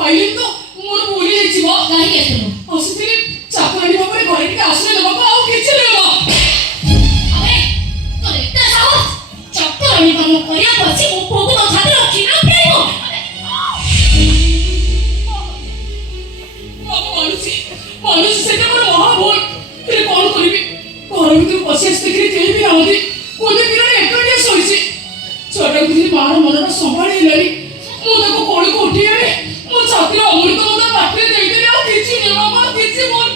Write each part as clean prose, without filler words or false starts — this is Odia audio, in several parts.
ପାଇଲି ତ ମୋର ଭୁଲି ଯାଇଛି ମ। କାହିଁକି ଆସିଲୁ? ଆସିଥିଲି ଚାକରାଣୀ ଭାବରେ ଘରେ ଟିକେ ଆଶ୍ରୟ ଦେବାକୁ, ଆଉ କିଛି ନୁହେଁ ମ। ଆବେ ତୋର ଏତେ ସାହସ, ଚାକରାଣୀ କାମ କରିବାକୁ ଅଛି ମୋ ପୁଅକୁ ତୋ ଛାତି ରଖି ନା ଫେରିବ? ମାନୁଛି ସେଟା ମୋର ମହା ଭୁଲ। ହେଲେ କଣ କରିବି, ଘର ଭିତରୁ ପଶି ଆସି ଦେଖିଲି କେହି ବି ନାହାନ୍ତି। କୋଲେ ଦିନରେ ଏକାଟିଆ ଶୋଇଛି। ଛୁଆଟାକୁ ଦେଖିଲି ମାର ମନଟା ସମ୍ଭାଳି ହେଲାନି। ମୁଁ ତାକୁ କୋଳକୁ ଉଠେଇ ଆଣି ମୋ ଛାତିର ଅମୃତଭଣ୍ଡା ପାଟିରେ ଦେଇଦେଲି। ଆଉ କିଛି ନୁହେଁ ବାବା, କିଛି ମୋର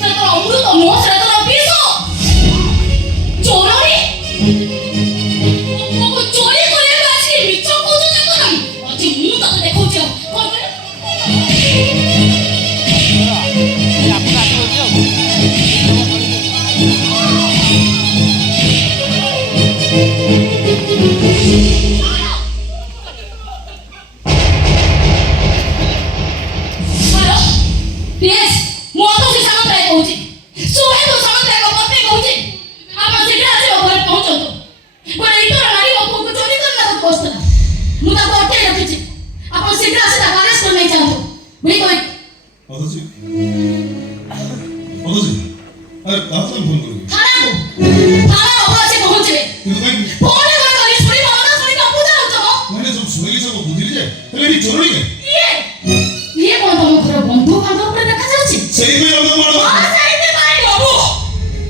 ତୋର ଅମୃତ ନୁହଁ, ସେଟା ତୋର ବିଷ। ଚୋରଣୀ ମୋ ଚୋରି କରିବାକୁ ଆସିକି ମିଛ କହୁଛୁ ଚାକରାଣୀ। ଆଜି ମୁଁ ତତେ ଦେଖଉଛି। ଆଉ କଣ କହିଲ?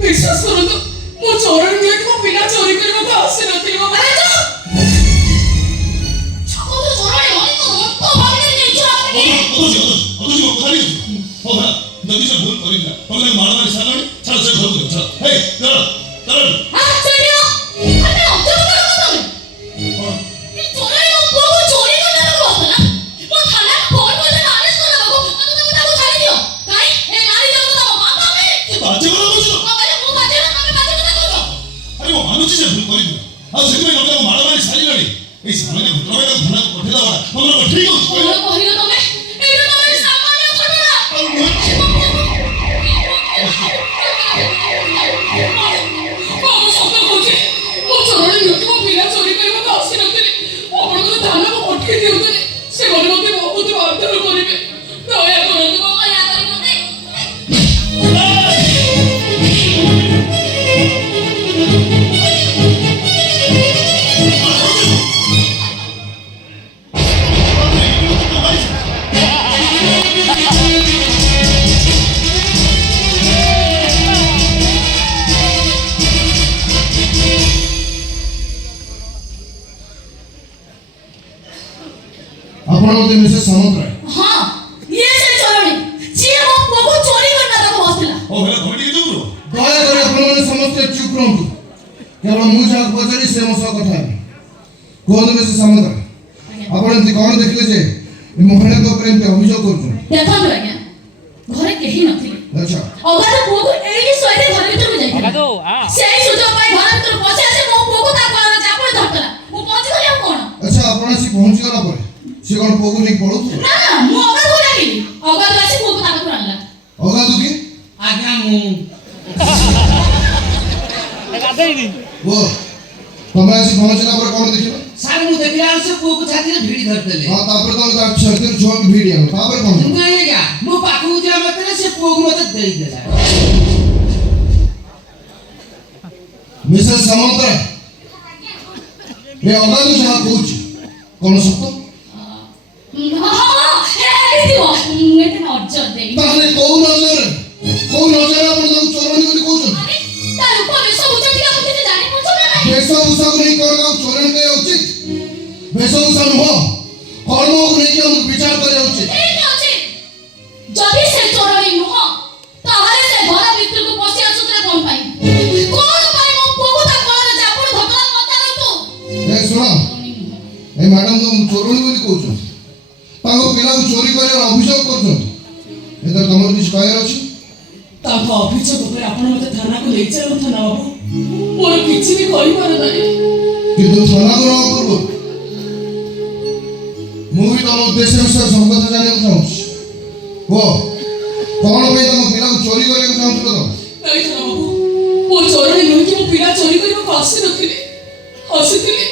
বিশ্বাস করନ୍ତୁ, ମୁଁ ଚୋରଣୀ ନୁହେଁ କି ମୋ ପିଲା ଚୋରି କରିବାକୁ ଆସିନଥିଲି ବାବା। मिसेस सामंतराय। हां, ये से चोरणी जे मो पुओ चोरी करना ताको बसला। ओ हेला घोड़ी चुप रो। दया करे आपण माने समस्त चुप रहंतु। केवल मु जाक पचारी से मो सह कथा है। कोन मिसेस सामंतराय, आपण एंती कोन देखले जे महिला को प्रेम पे अभियोग करछु। देखो आज्ञा, घरे केही नथिले। अच्छा। अगाध पुओ को एही सोइरे घर भीतर को जाइथिला। अगाध हां। सेही सुजो पाई घर भीतर पछे आसे मो पुओ को ता घर चापड़ धरतला। मु पहुंच गली अब कोन? अच्छा, आपण आसी पहुंच गला परे से कोन पोगु नहीं पड़ो? ना मु अगाध को लागी। अगाध आसी पुओ को ता घर आणला। अगाध की? आज्ञा मु गाधैनी। वो तमे आसी पहुंचला पर कोन देखिलो? सारे मु देखला से पुओ को छाती रे भिड़ी धरतले। हां, तापर तो छाती रे जोक भिड़ी आलो। तापर कोन? नहीं आज्ञा, मु पाखु जा मतरे से पुओ को मते देई देला। मिसेस सामंतराय, ये अगाध जहा कहूची कोन सत्य? हां, एदिवो एते नजर देई। ताले को नजर आपण तो चोरणी बोली कहउछ। अरे तार ऊपर सब उचती का मुझे जाने पूछो ना नहीं। बेसा उसा को नहीं करगा चोरणी के उचित। बेसा उसा न हो कर्म को नहीं हम विचार करे उचित। ठीक अछि। जदी से चोरणी न हो ताहाले से घर भीतर को पसी आसुतरे कोन पाई? कोन पाई मो पोगु ता कोन चापड़ धकला मत तू। ए सुनो, ए मैडम तो चोरणी बोली कहउछ। ताको पिला को चोरी करे अभियोग करछन। एतर तमर किछ कहर अछि? ତାଙ୍କ ଅଭିଯୋଗ ଉପରେ ଆପଣ ମୋତେ ଥାନାକୁ ନେଇ ଚାଲନ୍ତୁ ନା ବାବୁ। ମୋର କିଛି ବି କରିବାର ନାହିଁ। କିନ୍ତୁ ଥାନାକୁ ନ ପୂର୍ବ ମୁଁ ବି ତମ ଉଦ୍ଦେଶ୍ୟ ବିଷୟରେ ସବୁ କଥା ଜାଣିବାକୁ ଚାହୁଁଛି। କୁହ, କଣ ପାଇଁ ତମ ପିଲାକୁ ଚୋରି କରିବାକୁ ଚାହୁଁଥିଲ ତମେ? ନାଇଁ ଥାନା ବାବୁ, ମୋ ଚୋରଣୀ ନୁହେଁ କି ମୋ ପିଲା ଚୋରି କରିବାକୁ ଆସିନଥିଲି। ଆସିଥିଲି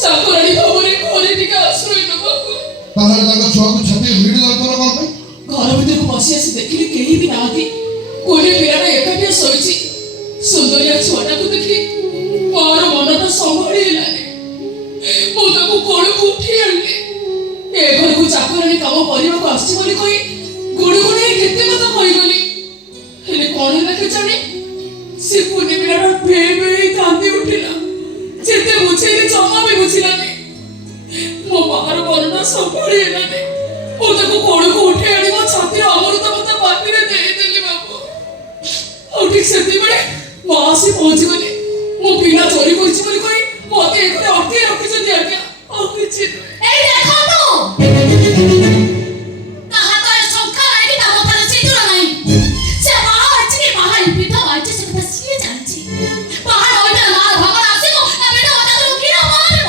ଚାକରାଣୀ ଭାବରେ ଘରେ ଟିକେ ଆଶ୍ରୟ ନେବାକୁ। ତାହେଲେ ତାଙ୍କ ଛୁଆକୁ ଛାତି ଭିଡ଼ି ଧରିଥିଲ କ'ଣ ପାଇଁ? ଘର ଭିତରକୁ ପଶି ଆସି ଦେଖିଲି କେହି ବି ନାହାନ୍ତି। କୋଡ଼ିଏ ପିଲାଟା ଏକାଠିଆ ଶୋଇଛି। ସୁନ୍ଦରିଆ ଛୁଆଟାକୁ ଦେଖି ମୋର ମନଟା ସମ୍ଭାଳି ହେଲାନି। ମୁଁ ତାକୁ କୋଳକୁ ଉଠେଇ ଆଣିଲି। ଏ ଘରକୁ ଚାକରାଣୀ କାମ କରିବାକୁ ଆସିଛି ବୋଲି କହି ଗୁଡ଼ି ଗୁଡ଼ି କେତେ କଥା କହିଗଲି। ହେଲେ କ'ଣ ହେଲା କେଜାଣି ସେ କୁନି ପିଲାଟା ଭେଁ ଭେଁ କାନ୍ଦି ଉଠିଲା। ଯେତେ ବୁଝେଇଲି ଜମା ବି ବୁଝିଲାନି। ମୋ ମାଆର ମନଟା ସମ୍ଭାଳି ହେଲାନି। ମୁଁ ତାକୁ କୋଳକୁ ଉଠେଇ ଆଣି ମୋ ଛାତିରେ ଅମୃତ ମତେ ପାଟିରେ ଦେଇଦେଲି ବାବୁ। ଆଉ ଠିକ ସେତିକିବେଳେ ମା ଆସି ପହଞ୍ଚିଗଲି। ମୋ ପିଲା ଚୋରି କରିଛି ବୋଲି କହି ମତେ ଏ ଘରେ ଅଟକେଇ ରଖିଛନ୍ତି ଆଜ୍ଞା। ଆଉ କିଛି ନୁହେଁ। এই ଦେଖନ୍ତୁ ତା ହାତରେ ଶଙ୍ଖା ନାହିଁ, ତା ମଥାରେ ସିନ୍ଦୁର ନାହିଁ। ସେ ବାହା ହେଇଛି କି ବାହା ହେଇ ବିଧବା ହେଇଛି ସେ କଥା ସିଏ ଜାଣିଛି। ବାହା ହୋଇଥିଲେ ମାର ଭଗବାନ ଆସିବ ନା ବିଧବା ତାକୁ କିଏ ମାରିବ?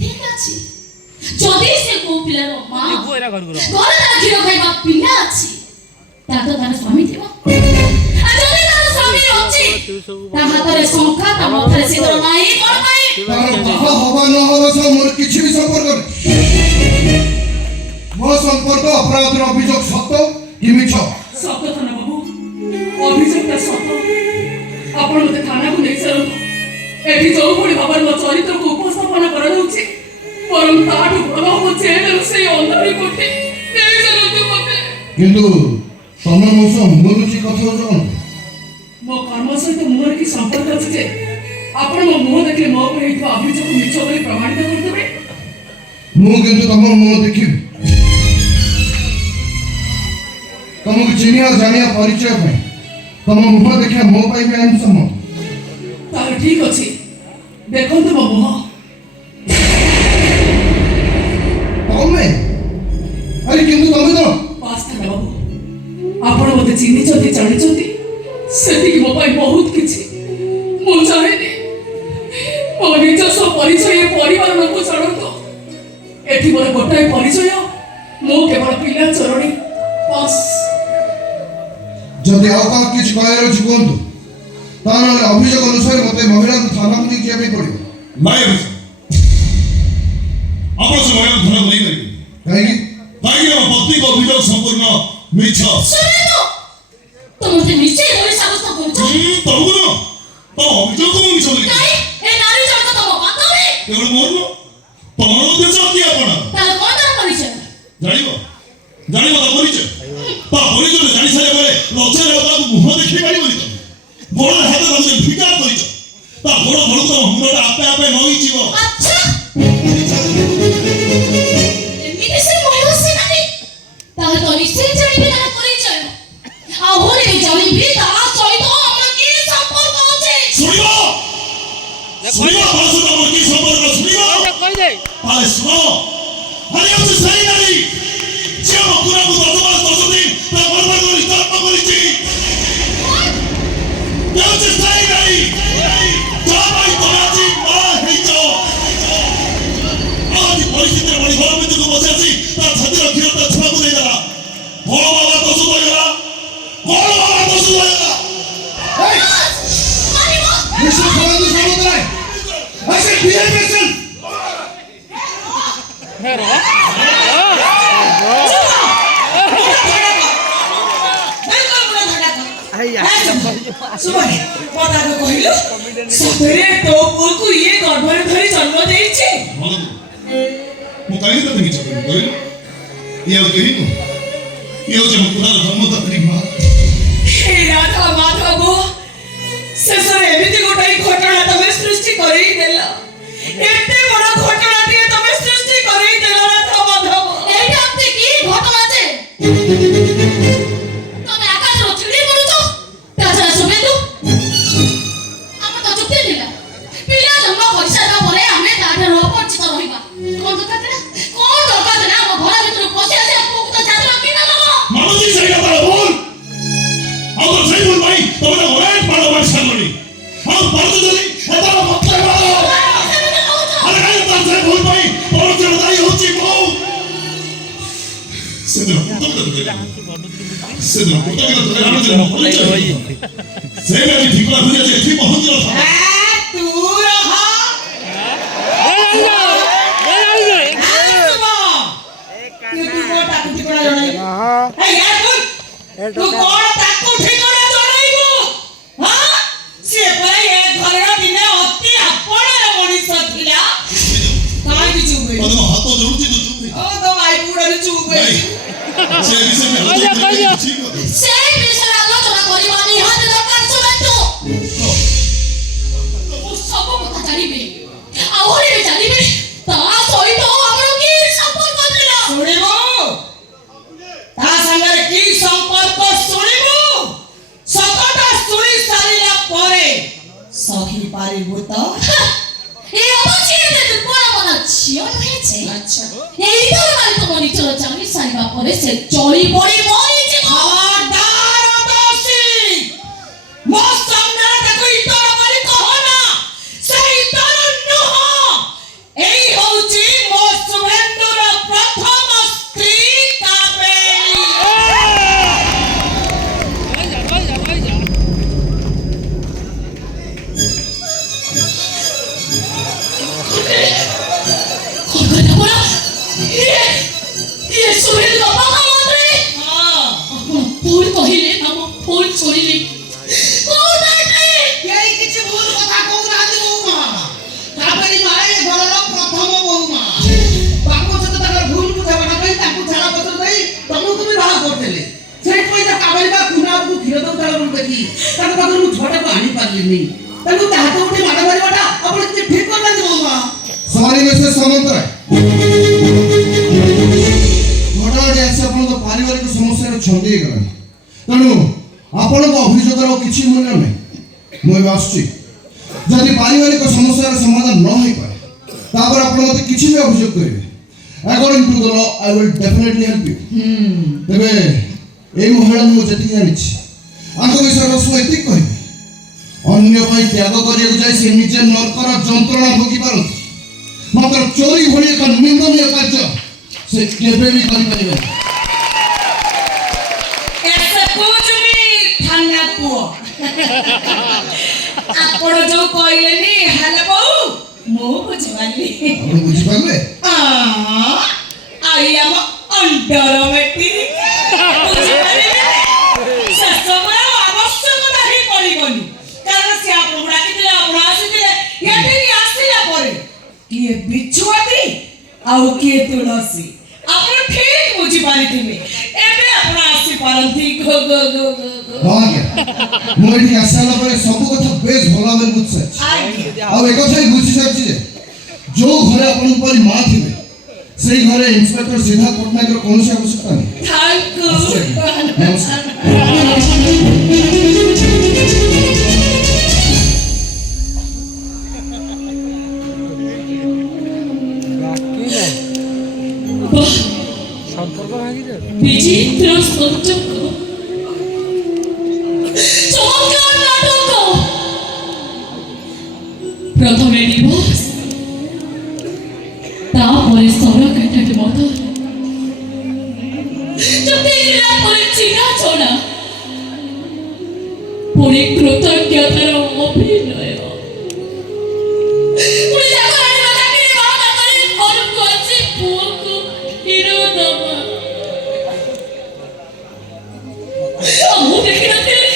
ଠିକ ଅଛି, ଯଦି ସେ କୋଉ ପିଲାର ମା ଘରେ ତାର କ୍ଷୀର ଖାଇବା ପିଲା ଅଛି ତାର ତ ତାର ସ୍ୱାମୀ ଥିବ। ଆଉ ଯଦି ତାର ସ୍ୱାମୀ ଅଛି ତା ହାତରେ ଶଙ୍ଖା ତା ମଥାରେ ସିନ୍ଦୁର ନାହିଁ କ'ଣ ପାଇଁ? ତାର ବାହା ହବା ନ ହବା ସହ ମୋର କିଛି ବି ସମ୍ପର୍କ ନାହିଁ। ମୋ ସମ୍ପର୍କ ଅପରାଧର ଅଭିଯୋଗ ସତ କି ମିଛ? ସତ ଥାନା ବାବୁ, ଅଭିଯୋଗଟା ସତ। ଆପଣ ମତେ ଥାନାକୁ ନେଇ ଚାଲନ୍ତୁ। ଏଠି ଯୋଉଭଳି ଭାବରେ ମୋ ଚରିତ୍ରକୁ ଉପସ୍ଥାପନ କରାଯାଉଛି ବରଂ ତାଠୁ ଭଲ ହବ ଜେଲରୁ ସେଇ ଅନ୍ଧାରୀ କୋଠି ନେଇ ଚାଲନ୍ତୁ ମତେ। କିନ୍ତୁ ତମେ ମୋ ସହ ମୁହଁ ଲୁଚି କଥା ହଉଛ କ'ଣ? ମୋ କର୍ମ ସହିତ ମୁହଁର କି ସମ୍ପର୍କ ଅଛି ଯେ ଆପଣ ମୋ ମୁହଁ ଦେଖିଲେ ମୋ ଉପରେ ହେଇଥିବା ଅଭିଯୋଗ ମିଛ ବୋଲି ପ୍ରମାଣିତ କରିଦେବେ? ମୁଁ କିନ୍ତୁ ତମ ମୁହଁ ଦେଖିବି ତମକୁ ଚିହ୍ନିବା ଜାଣିବା ପରିଚୟ ପାଇଁ। ତମ ମୁହଁ ଦେଖିବା ମୋ ପାଇଁ ବି ଆଇନ ସମ୍ମତ। ତାହେଲେ ଠିକ ଅଛି, ଦେଖନ୍ତୁ ମୋ ମୁହଁ। ତମେ ଆରେ କିନ୍ତୁ ତମେ ତ ବାସ୍ ଥାନା ବାବୁ, ଆପଣ ମତେ ଚିହ୍ନିଛନ୍ତି ଜାଣିଛନ୍ତି ସେତିକି ମୋ ପାଇଁ ବହୁତ କିଛି। ମୁଁ ଚାହେଁନି ମୋ ନିଜସ୍ୱ ପରିଚୟ ଏ ପରିବାର ଲୋକ ଜାଣନ୍ତୁ। ଏଠି ମୋର ଗୋଟାଏ ପରିଚୟ, ମୁଁ କେବଳ ପିଲା ଚୋରଣୀ ବାସ୍। ଯଦି ଆଉ କାହାକୁ କିଛି କହିବାର ଅଛି କୁହନ୍ତୁ, ତାହେଲେ ଅଭିଯୋଗ ଅନୁସାରେ ମୋତେ ମହିଳାଙ୍କୁ ଥାନାକୁ ନେଇ ଯିବା ପାଇଁ ପଡ଼ିବ। ନାଇଁ ଆପଣ ସେ ମହିଳାଙ୍କୁ ଥାନାକୁ ନେଇପାରିବେ। କାହିଁକି? କାହିଁକି ଆମ ପତ୍ନୀଙ୍କ ଅଭିଯୋଗ ସମ୍ପୂର୍ଣ୍ଣ ମିଛ। ଶୁଣନ୍ତୁ, ତମେ ନିଶ୍ଚୟ ଦୋଷୀ ସାବ୍ୟସ୍ତ କରୁଛ। ତମକୁ ନୁହଁ, ତମ ଅଭିଯୋଗକୁ ମୁଁ ମିଛ ବୋଲି କାଇଁ ଏ ନାରୀ ଜଣକ ତମ ବାନ୍ଧବୀ? କେବଳ ମୋର ନୁହଁ, ତମର ମଧ୍ୟ ଚାକିରି ଆପଣ ତାର କ'ଣ ତାର ପରିଚୟ? ଜାଣିବ ତା ପରିଚୟ। ତା ପରିଚୟ ଜାଣି ସାରିବା ପରେ ଲଜ୍ଜାରେ ଆଉ ତାକୁ ମୁହଁ ଦେଖେଇ ପାରିବନି। ତମେ ଗୋଡ଼ରେ ହାତ ବାନ୍ଧି ଭିକାର କରିଛ। ତା ଗୋଡ଼ ଭଳୁ ତମ ମୁଣ୍ଡଟା ଆପେ ଆପେ ନଇଯିବ। ଆଚ୍ଛା, ଏମିତି ସେ ମହିଳା ସେନାନୀ, ତାହେଲେ ତ ନିଶ୍ଚୟ ଜାଣିବି ତାର ପରିଚୟ। ଆହୁରି ବି ଜାଣିବି ତା ସହିତ ଆମର କି ସମ୍ପର୍କ ଅଛି। ଶୁଣିବ ତା ସହିତ ଆମର କି ସମ୍ପର୍କ ଶୁଣିବ? ତାହେଲେ ଶୁଣ, ଆରେ ହେଉଛି ସେଇ ନାରୀ ଯିଏ ଆମ ପୁରାକୁ 10 ମାସ 10 ଦିନ ତା ଗର୍ଭ ଧରି ଜନ୍ମ କରିଛି। ହେଉଛି ସେଇ ନାରୀ ଯାହା ପାଇଁ ତମେ ଆଜି ମା ହେଇଛ। ଆଜି ପରିସ୍ଥିତିରେ ବଢ଼ି ଘର ଭିତରକୁ ବସି ଆସି ତା ଛାତିର କ୍ଷୀର ତା ଛୁଆକୁ ଦେଇଦେଲା। କ'ଣ ବାବା ଦୋଷ ଧରିଗଲା? କ'ଣ ବାବା ଦୋଷ ଧରିଗଲା? Listen, come on, this one guy. I said, be a person. ସତରେ ତୋ ପୁଅକୁ ଇଏ ଗର୍ଭରେ ଧରି ଜନ୍ମ ଦେଇଛି? ମୁଁ କାହିଁକି ତତେ ମିଛ କହିବି କହିଲୁ? ଇଏ ଆଉ କେହି ନୁହଁ, ଇଏ ହେଉଛି ଆମ ପୁରାର ଜନ୍ମଦାତ୍ରୀ ମା। ହେ ରାଧା ମାଧବ, ଶେଷରେ ଏମିତି ଗୋଟାଏ ଘଟଣା ତମେ ସୃଷ୍ଟି କରେଇ ଦେଲ। ଏତେ ବଡ଼ ଘଟଣାଟିଏ ତମେ ସୃଷ୍ଟି କରେଇ ଦେଲ ରାଧା ମାଧବ। এইটা আপনি কি ঘটনা আছে? তবে আকাশর চিড়ি পড়ুছ। তাছাড়া শুভেন্দু, আমার তো চুক্তি ଥିଲା ପିଲା ଜନ୍ମ କରିସାରିବା ପରେ ଆମେ ତାଠାରୁ ଅପରିଚିତ ରହିବା। କ'ଣ ଦରକାର ଥିଲା? କ'ଣ ଦରକାର ଥିଲା ଆମ ଘର ଭିତରୁ ପଶି ଆସି ଆମକୁ ତ ଛାତ୍ର କିନା ଦେବ? ମାନୁଛି ସେଇଟା ତାର ଭୁଲ। ଆଉ ତ ସେଇ ଭୁଲ ପାଇଁ ତମେ ତାକୁ ଅନେକ ମାଡ଼ ମାରି ସାରିଲଣି। ଆଉ ପାରୁଛନ୍ତି ଏଥର ମତେ ମାର। ଆରେ କାହିଁକି ତାର ସେ ଭୁଲ ପାଇଁ ପରଚୟ ଦାୟୀ ହେଉଛି ମୁଁ। ସେଦିନ କୃତଜ୍ଞତା ତୁମେ ଜାଣୁଛି ମୋ ପରିଚୟ। ସେ ବି ଆଜି ଠିକଣା ଖୋଜି ଆଜି ଏଠି ପହଞ୍ଚି ନଥାନ୍ତା। ତୁ ରହ। ଠିକଣା ଜଣେଇବୁ ଏ ୟାର ତୁ କଣ ତାକୁ ଠିକଣା ଜଣେଇବୁ ହଁ ସିଏ ପରା ଏ ଘରର ଦିନେ ଅତି ଆପଣାର ମଣିଷ ଥିଲା କାହିଁକି ଚୁପ୍ ହେଇ ତମ ହାତ ଜଳୁଛି ତ ଚୁପ୍ ଓ ତ ମାଇ ପୁଡରେ ଚୁପ୍ ହେଇ ସେ ବିଷୟ में ଆଲୋଚନା ଠିକ ଅଛି সেই বিষয়ে আলোচনা করিবা নিহাতি দরকার সুবেন্দু ମୁଁ ସବୁ କଥା ଜାଣିବି ଆହୁରି ବି ଜାଣିବି ତା ସହିତ ଆମର କି ସମ୍ପର୍କ ଥିଲା ଶୁଣିବୁ ତା ସାଙ୍ଗରେ କି ସମ୍ପର୍କ ଶୁଣିବୁ ସତଟା ଶୁଣି ସାରିଲା ପରେ ସହି ପାରିବୁ ତ এই অবশ্যই এতে দুর্বল মন ঝিও হয়েছে আচ্ছা এই ধরনের তো মনিটর জানি সাইবা পরে সে চলি পড়ি মরি জীব খবরদার দোষী ମୋ ସାମ୍ନାରେ ତାକୁ ଇତର ବୋଲି କହ ନା ସେ ଇତର ନୁହଁ ଏଇ ହଉଛି ମୋ ଶୁଭେନ୍ଦୁର ପ୍ରଥମ ସ୍ତ୍ରୀ କାବେରୀ কলকাতা বড় ये सुहेल बाबा का मंत्री ହଁ ভুল কহিলে না ভুল ছড়িলে কোন নাই କେହି କିଛି ଭୁଲ କଥା କହୁନାହାନ୍ତି ବୋଉମା କାବେରୀ ମା ଏ ଘରର ପ୍ରଥମ ବୋଉମା ବାପ ସହିତ ତାଙ୍କର ଭୁଲ ବୁଝାମଣା ପାଇଁ ତାଙ୍କୁ ଛାଡା ପତ୍ର ଦେଇ ତମକୁ ବି ବାହା କରିଥିଲେ ସେଇଥିପାଇଁ ତା କାବେରୀ ମା କୁନାକୁ କ୍ଷୀର ଦଉଥିଲା ବୋଲି ଦେଖି ତାଙ୍କ ପାଖରୁ ମୁଁ ଝୁଆଟାକୁ ଆଣିପାରିଲିନି ତାଙ୍କୁ ତା ହାତ ଉଠି ମାଡ଼ ମାରିବାଟା ଆପଣ କିଛି ଠିକ କରିନାହାନ୍ତି ବୋଉମା ସରି ମିଷ୍ଟର ସାମନ୍ତରାୟ ଘଟଣାଟି ଆସି ଆପଣଙ୍କ ପାରିବାରିକ ସମସ୍ୟାରେ ଛନ୍ଦି ହେଇଗଲାଣି ତେଣୁ ଆପଣଙ୍କ ଅଭିଯୋଗର ଆଉ କିଛି ମୂଲ୍ୟ ନାହିଁ ମୁଁ ଏବେ ଆସୁଛି ଯଦି ପାରିବାରିକ ସମସ୍ୟାର ସମାଧାନ ନ ହେଇପାରେ ତାପରେ ଆପଣ ମୋତେ କିଛି ବି ଅଭିଯୋଗ କରିବେ according to the law I will definitely help you ତେବେ এই ମହିଳାଙ୍କୁ ମୁଁ ଯେତିକି ଜାଣିଛି ଆଙ୍କ ବିଷୟରେ ମୁଁ ଏତିକି କହିବି ଅନ୍ୟ ପାଇଁ ତ୍ୟାଗ କରିବାକୁ ଯାଇ ସେ ନିଜେ ନର୍କର ଯନ୍ତ୍ରଣା ଭୋଗି ପାରନ୍ତି ମାତ୍ର ଚୋରି ଭଳି ଏକ ନିନ୍ଦନୀୟ କାର୍ଯ୍ୟ ସେ କେବେ ବି କରିପାରିବେନି ऐसे कुछ भी ठान्या पुओ ଆପଣ ଯୋଉ କହିଲେନି ହେଲେ ବୋଉ ମୁଁ ବୁଝିପାରିଲି ଆପଣ ବୁଝିପାରିଲେ ଆଇ ଆମ ଅଣ୍ଡର ମେଟ୍ରିକ ବୁଝିପାରିଲେ ସେ ସମୟ ଆବଶ୍ୟକତା ହିଁ ପଡ଼ିବନି କାରଣ ସେ ଆପଣଙ୍କୁ ଡାକିଥିଲେ ଆପଣ ଆସିଥିଲେ ଏଠିକି ଆସିଲା ପରେ କିଏ ବିଛୁଆତି ଆଉ କିଏ ତୁଳସୀ ଆପଣ ଠିକ ବୁଝିପାରିଥିବେ ଏବେ ଆପଣ ଆସିପାରନ୍ତି ଗୋ ଗୋ ଗୋ ଗୋ ଗୋ ହଁ ଆଜ୍ଞା ମୁଁ ଏଠିକି ଆସିଲା ପରେ ସବୁ କଥା ବେଶ ଭଲ ଭାବରେ ବୁଝିସାରିଛି ଆଜ୍ଞା ଆଉ ଏକଥା ବି ବୁଝିସାରିଛି ଯେ ଯୋଉ ଘରେ ଆପଣଙ୍କ ପରି ମା ଥିବେ ସେଇ ଘରେ ଇନ୍ସପେକ୍ଟର ସିଦ୍ଧାର୍ଥ ପଟ୍ଟନାୟକର କୌଣସି ଆବଶ୍ୟକତା ନାହିଁ Thank ନମସ୍କାର। সম্পর্ক ভাঙি যাবে বিচিত্র সঞ্চক চমৎকার নাটক প্রথমে ডিভোর্স তারপরে সরকারটাকে মতো যদি ক্রিয়া করে চিনা ছড়া পরে কৃতজ্ঞতার অভিনয় পুরি যাকর আনি চাকরি বড় করে ঘরକୁ ଅଛି ପୁଅକୁ ହିରୋ ଦବା ମୁଁ ଦେଖିନଥିଲି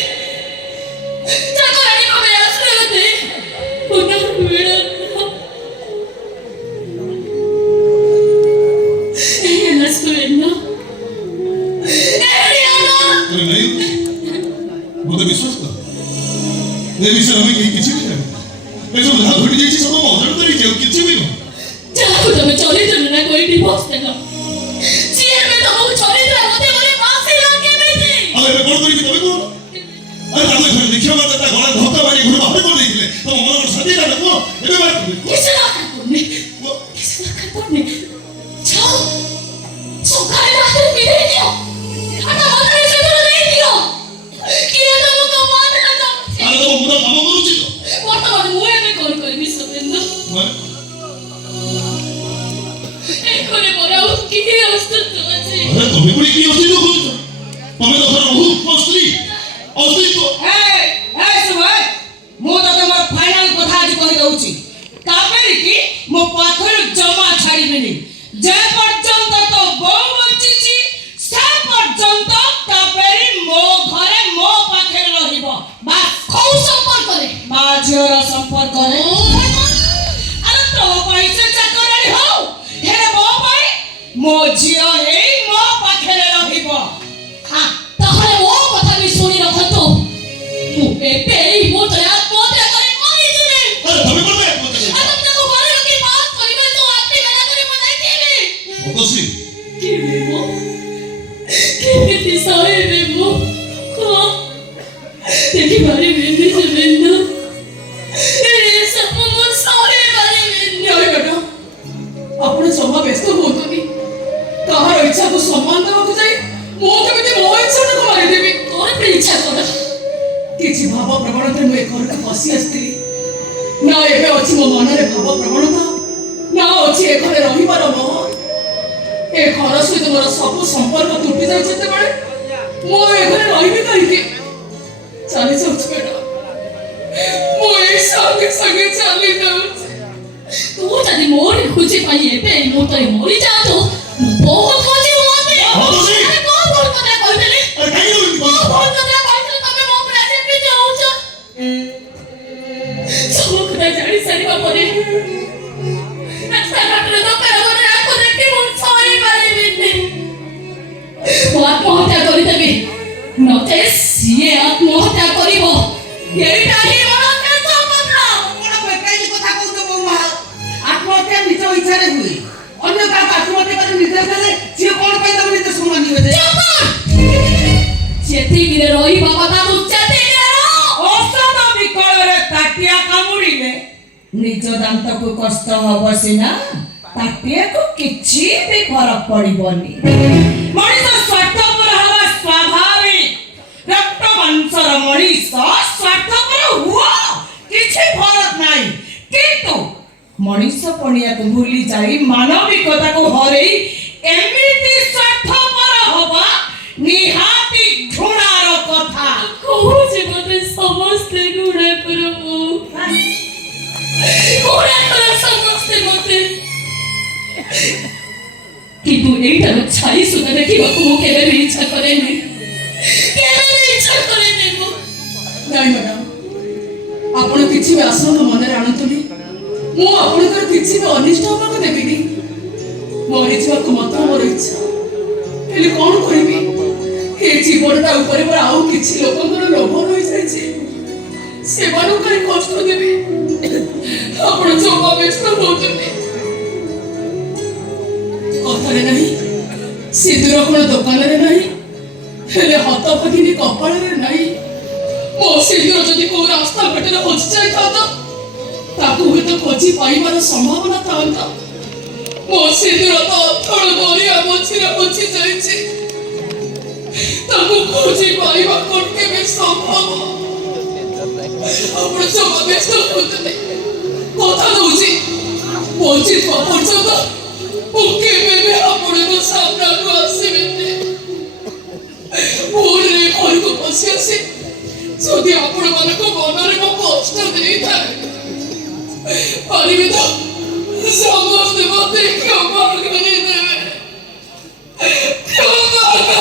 ଚାକର ଆଣି କବେ ଆସିଲେ ମୋତେ ପୁନଃ ମିଳନ ହେଲା ସୁରେନ୍ଦ୍ର अरे नहीं मुझे विश्वास कर ये विषय हमें कहीं किसी भी नहीं ये जो जहाँ घटी जाइए सब हम ऑर्डर करी जाओ किसी भी नहीं ଯାହାକୁ ତମେ ଚରିତ୍ର ନା କହି ଡିଭୋର୍ସ ଦେଲ ଯିଏ ଏବେ ତମକୁ ଚରିତ୍ର ମୋତେ ବୋଲି ମାସିଲା କେମିତି अरे मैं कौन करी तबे कौन अरे ताको घर देखियो मत ता गला धक्का मारी घर बाहर कर देइले तो मन को शादी ना को एबे बात କିଛି ଦରକାର ପଡୁନି କିଛି ଦରକାର ପଡୁନି ଯାଅ ସକାଳେ ରାତିରେ ବିଦେଇ ଦିଅ ଆଟା ମନରେ ସେଠୁ ଦେଇ ଦିଅ କିଏ ତମକୁ ମାନ ନା अरे तो मुदा काम करूची तो ବର୍ତ୍ତମାନ ମୁଁ ଏବେ କଣ କରିବି ସୁରେନ୍ଦ୍ର माने ଏକରେ ମୋର ଆଉ କିଏ ଅସ୍ତିତ୍ୱ ଅଛି अरे तुम्हें बड़ी की होती जो खुद तुम्हें तो घर बहुत स्त्री अस्त्री तो ସୁଭାଷ ମୁଁ ତ ତମର ଫାଇନାଲ କଥା ଆଜି କହି ଦଉଛି କାବେରୀ କି ମୋ ପାଖରୁ ଜମା ଛାଡ଼ିବିନି ଯେ ପର୍ଯ୍ୟନ୍ତ ତ ବୋଉ ବଞ୍ଚିଛି ଏଇ ମୋ ପାଖରେ ରହିବ। ହଁ ତାହେଲେ ମୋ କଥା ବି ଶୁଣି ରଖନ୍ତୁ। ମୁଁ ଏବେ ଏଇ ମୁହୂର୍ତ୍ତରେ ଆତ୍ମହତ୍ୟା କରି ମରିଯିବି। ଆରେ ତମେ କଣ ପାଇଁ ଆତ୍ମହତ୍ୟା ଆଉ ତମେ ତାକୁ ଘରେ ରଖି ବାସ କରିବେ ତ ଆତ୍ମୀ ମେଲା କରି ମୁଁ ଯାଇଥିବି। କରୁଛି? କେମିତି ସହିବି ମୁଁ? ଦେଖିପାରିବିନି ଜୀବନ। ଏସବୁ ମୁଁ ସହିପାରିବିନି। ଆପଣ ଜମା ବ୍ୟସ୍ତ ହୁଅନ୍ତୁନି। କାହାର ଇଚ୍ଛାକୁ ସମ୍ମାନ ଦେବାକୁ ଯାଇ ମୁଁ କେମିତି ମୋ ଇଚ୍ଛାଟାକୁ ମାରିଦେବି? ତୋର ବି ଇଚ୍ଛା କର। କିଛି ଭାବ ପ୍ରବଣତାରେ ମୁଁ ଏ ଘରକୁ ପଶି ଆସିଥିଲି। ନା ଏବେ ଅଛି ମୋ ମନରେ ଭାବ ପ୍ରବଣତା, ନା ଅଛି ଏ ଘରେ ରହିବାର ମୋହ। ଏ ଘର ସହିତ ମୋର ସବୁ ସମ୍ପର୍କ ତୁଟି ଯାଉଛି ଯେତେବେଳେ ମୁଁ ଏ ଘରେ ରହିବି କାହିଁକି? ଚାଲି ଯାଉଛି ମ୍ୟାଡାମ, ମୁଁ ଏଇ ସାଙ୍ଗେ ସାଙ୍ଗେ ଚାଲି ଯାଉଛି। ତୁ ଯଦି ମୋରି ଖୁସି ପାଇଁ ଏବେ ଏଇ ମୁହୂର୍ତ୍ତରେ ମରିଯାଆନ୍ତୁ ମୁଁ ବହୁତ ଖୁସି ହୁଅନ୍ତି। ହଉଛି? ଆରେ କଣ ଭୁଲ କଥା କହିଦେଲି? ଆରେ କାହିଁକି ଏମିତି କଣ କରୁଛ? ଭୁଲ କଥା କହିଦେଲି? ତମେ ମୋ ଉପରେ ଆଜି ଏମିତି ହଉଛ? ସବୁ କଥା ଜାଣି ସାରିବା ପରେ ରାସ୍ତାଘାଟରେ ଦୋକାନ ଘରେ ଆକୁ ଦେଖି ମୁଁ ସହିପାରିବିନି। ମୁଁ ଆତ୍ମହତ୍ୟା କରିଦେବି, ନଚେତ ସିଏ ଆତ୍ମହତ୍ୟା କରିବ। ଏଇଟା ହିଁ ମୋର ଶେଷ କଥା। କଣ ବେକାରୀ କଥା କହୁଛ ବୋଉମା? ଆତ୍ମହତ୍ୟା ନିଜ ଇଚ୍ଛାରେ ହୁଏ। ଅନ୍ୟ କାହାକୁ ଆତ୍ମହତ୍ୟା କରି ନିର୍ଦ୍ଦେଶ ଦେଲେ ସିଏ କଣ ପାଇଁ ତମ ନିର୍ଦ୍ଦେଶ ମାନିବେ ଯେ? ଯେତିକିରେ ରହିବା କଥା ତୁ ସେତିକିରେ ରହ। ଔଷଧ ବିକଳରେ ତାଟିଆ କାମୁଡ଼ିଲେ ନିଜ ଦାନ୍ତକୁ କଷ୍ଟ ହବ ସିନା, ତାଟିଆକୁ କିଛି ବି ଫରକ ପଡ଼ିବନି। ମଣିଷ ସ୍ୱାର୍ଥପର ହେବା ସ୍ୱାଭାବିକ। ରକ୍ତ ମାଂସର ମଣିଷ ସ୍ୱାର୍ଥପର ହୁଅ, କିଛି ଫରକ ନାହିଁ। କିନ୍ତୁ ମଣିଷ ପଣିଆକୁ ଭୁଲି ଯାଇ ମାନବିକତାକୁ ହରେଇ ଏମିତି ସ୍ୱାର୍ଥପର ହବା ନିହାତି ଘୃଣାର କଥା। କହୁଛି ମତେ ସମସ୍ତେ ଘୃଣା କର। ଘୃଣା କର ସମସ୍ତେ ମତେ, କିନ୍ତୁ ଏଇଟାର ଛାଇ ସୁଦ୍ଧା ଦେଖିବାକୁ ମୁଁ କେବେ ବି ଇଚ୍ଛା କରେନି। କେବେ ବି ଇଚ୍ଛା କରେନି ମୁଁ। ନାଇଁ ମ୍ୟାଡାମ, ଆପଣ କିଛି ବି ଆଶଙ୍କା ମନରେ ଆଣନ୍ତୁନି। ମୁଁ ଆପଣଙ୍କର କିଛି ବି ଅନିଷ୍ଟ ହବାକୁ ଦେବିନି। ମରିଯିବାକୁ ମଧ୍ୟ ମୋର ଇଚ୍ଛା, ହେଲେ କଣ କରିବି? ଏ ଜୀବନଟା ଉପରେ ମୋର ଆଉ କିଛି ଲୋକଙ୍କର ଲୋଭ ରହିଯାଇଛି। ସେମାନଙ୍କୁ କାହିଁ କଷ୍ଟ ଦେବି? ଆପଣ ଜମା ବ୍ୟସ୍ତ ହୁଅନ୍ତୁନି। କଥାରେ ନାହିଁ ସିନ୍ଦୁର କଣ ଦୋକାନରେ ନାହିଁ, ହେଲେ ହତଭାଗିନୀ କପାଳରେ ନାହିଁ। ମୋ ସିନ୍ଦୁର ଯଦି କୋଉ ରାସ୍ତା ଘାଟରେ ହଜି ଯାଇଥାନ୍ତା ତାକୁ ହୁଏତ ଖୋଜି ପାଇବାର ସମ୍ଭାବନା ଥାନ୍ତା। ମୋ ସିନ୍ଦୁର ତ ଅଥଳ ଦରିଆ ମଝିରେ ହଜି ଯାଇଛି, ତାକୁ ଖୋଜି ପାଇବା କଣ କେବେ ସମ୍ଭବ? ଆପଣ ଜମା ବ୍ୟସ୍ତ ହୁଅନ୍ତୁନି। କଥା ଦଉଛି ବଞ୍ଚିଥିବା ପର୍ଯ୍ୟନ୍ତ ମୁଁ କେବେ ବି ଆପଣଙ୍କ ସାମ୍ନାକୁ ଆସିବିନି। ଭୁଲରେ ଘରକୁ ପଶି ଆସି ଯଦି ଆପଣମାନଙ୍କ ମନରେ ମୁଁ କଷ୍ଟ ଦେଇଥାଏ ପାରିବି ତ ସମସ୍ତେ ମତେ କ୍ଷମା କରିଦେବେ, କ୍ଷମା କରିଦେବେ।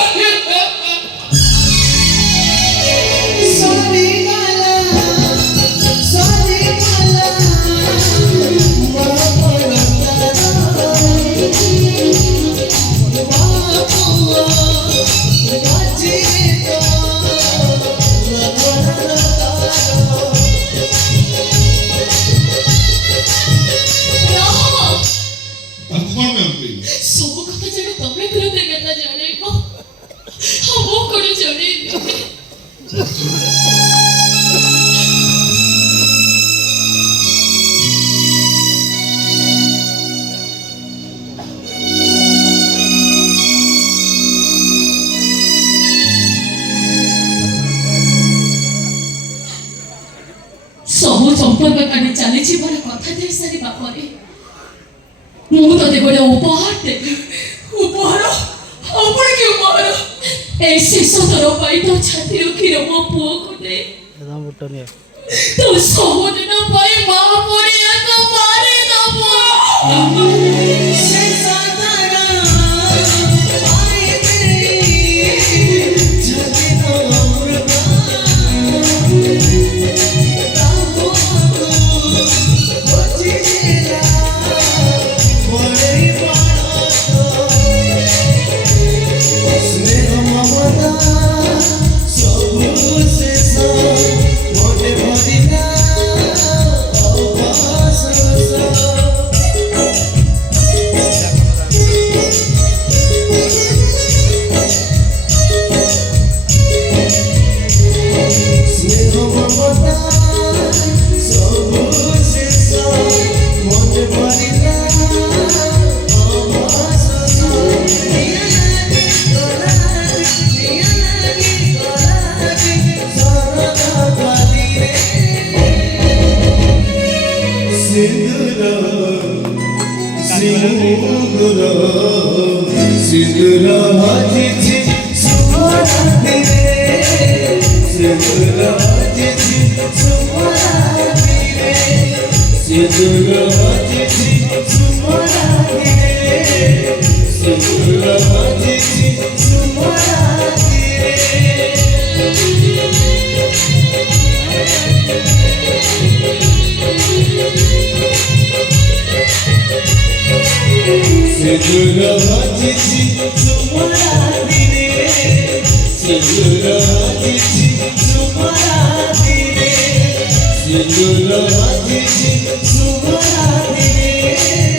ତାକୁ କଣ ପାଇଁ କହିଲ? ସବୁ କଥା ଜାଣି ତମେ କୃତଜ୍ଞତା ଜଣେଇବ, ଆଉ ମୁଁ କଣ ଜଣେଇବି? ସବୁ ସମ୍ପର୍କ କାଟି ଚାଲିଯିବାର କଥା ଦେଇ ସାରିବା ପରେ ମୁଁ ତତେ ଗୋଟେ ଉପହାର ଦେବି। ଉପହାର? ଆପଣ କି ଉପହାର? এই শেষ তোর পাই তো ছাতির ক্ষীর মো পুଅକୁ দে তো ସବୁଦିନ ପାଇଁ ମା ପଡ଼ିଆ ତ ମାରି ଦବ। सिंदूर बाजिछि सुमरातिरे सिंदूर बाजिछि सुमरातिरे सिंदूर बाजिछि सुमरातिरे सिंदूर बाजिछि सुमरातिरे सिंदूर बाजिछि सुमरातिरे सिंदूर बाजिछि सुमरातिरे सिंदूर बाजिछि सुमरातिरे